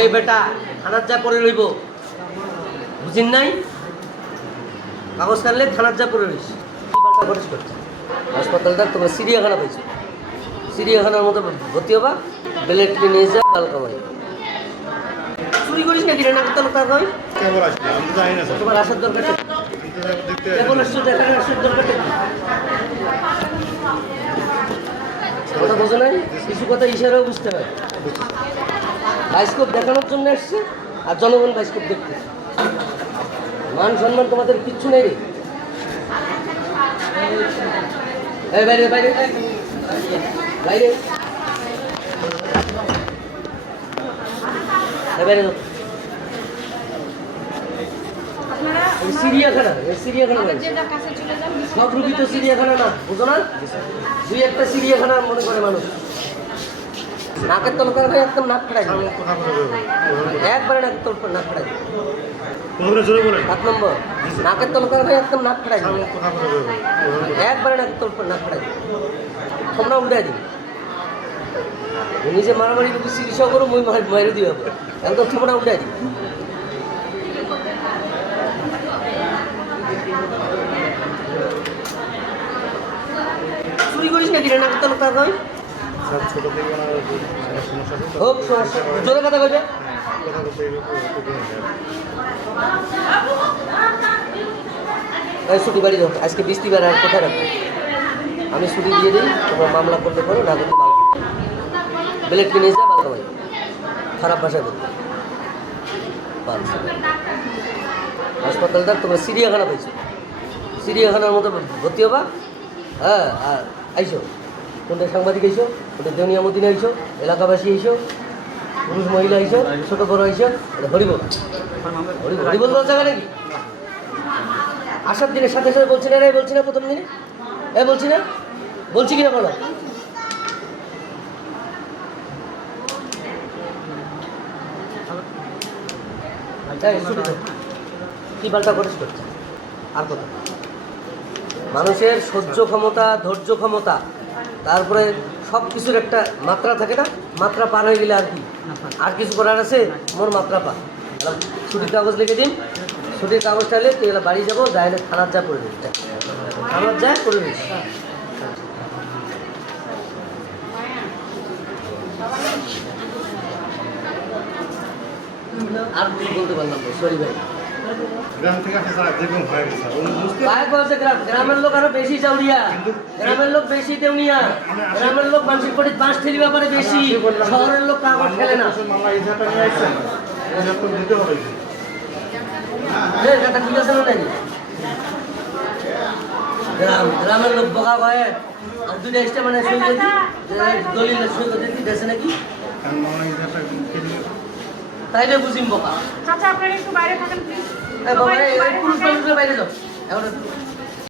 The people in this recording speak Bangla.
এই বেটা থানার যা পরে রইব, বুঝিন নাই? কাগজ কানলে থানার যা পরে রইস। হাসপাতালটা তোমরা চিড়িয়াখানা পাইছো, চিড়িয়াখানার মতো ভর্তি হবা, বেলেটকে নিয়ে যা কাল কামাই। চুরি করিস নাকি রে? নাকি তোর কাজ হয়? তোমার আসার দরকার কেবল আসছো, দেখার আসার দরকার কথা বোঝো নাই? কিছু কথা ইশারাও বুঝতে পারে। বাইস্কোপ দেখানোর জন্য এসছে আর জনগণ বাইস্কোপ দেখতেছে। মান সম্মান তোমাদের কিচ্ছু নেই রে। এই বাইরে বাইরে বাইরে বাইরে চিড়িয়াখানা, চিড়িয়াখানা সব রুগী তো চিড়িয়াখানা না, বুঝো না? দুই একটা চিড়িয়াখানা মনে করে মানুষ। নাকের তলকার হয়ে একদম নাক ফেড়াই একবারে নাকের তল নাক ফেড়াই। 7 নম্বর নাকের তলকার হয়ে একদম নাক ফেড়াই একবারে নাকের তল নাক ফেড়াই। তোমরা উল্টাই দিবি, নিজে মারামারি রুগী চিকিৎসা করো, মই মারি দিবে একদম। তোমরা উল্টাই দিবি। চুরি করিস নাকি রে? নাকের তলকার হয় হোক, জোরে কথা কইবে। ছুটি বাড়ি দাও, আজকে বৃষ্টিবার, আর কোথায় রাখবো? আমি ছুটি দিয়ে দিই, তোমরা মামলা করলে করো, না করলে বেলেট কিনে যা বালকা ভাই। খারাপ ভাষা করতে হাসপাতালটা তোমরা চিড়িয়াখানা পাইছো, চিড়িয়াখানার মতো ভর্তি হবা। হ্যাঁ, আর আইসো কোনটা সাংবাদিক আইসো, ওটা দেউনিয়ামুদ্দিন আইসো, এলাকাবাসী আইসো, পুরুষ মহিলা আইসো, ছোটো বড় আইসো। এটা হরিবল, হরিবল বলার জায়গা নাকি? আসার দিনের সাথে সাথে বলছি না রে, বলছি না প্রথম দিনে, বলছি না, বলছি কিনা বলো? কি পাল্টা করিস করছে আর কথা? মানুষের সহ্য ক্ষমতা, ধৈর্য ক্ষমতা, তারপরে সব কিছুর একটা মাত্রা থাকে না? মাত্রা পার হয়ে গেলে আর কি, আর কিছু করার আছে? মোর মাত্রা পা। ছুটির কাগজ লিখে দিন, ছুটির কাগজটা এলে তুই এলা বাড়ি যাবো, যাইলে থানার যা করে দিস, থানার যা করে দিস। আর বলতে পারলাম না, সরি ভাই। গ্রামের লোক আরো বেশি চাউরিয়া, গ্রামের লোক বেশি দেউনিয়া, গ্রামের লোক মানসিক পড়ি 5 ঠেলি ব্যাপারে বেশি, শহরের লোক কাগজ খেলে না। ঠিক আছে না? গ্রামের লোক বকা ভয়ে আর 2টা এক্সট্রা মানে দলিল সই করতে দিতেছে নাকি? তাইলে বুঝিম বকা। চাচা আপনারা একটু বাইরে থাকেন প্লিজ। পুরুষ বাইরে যাও এখন।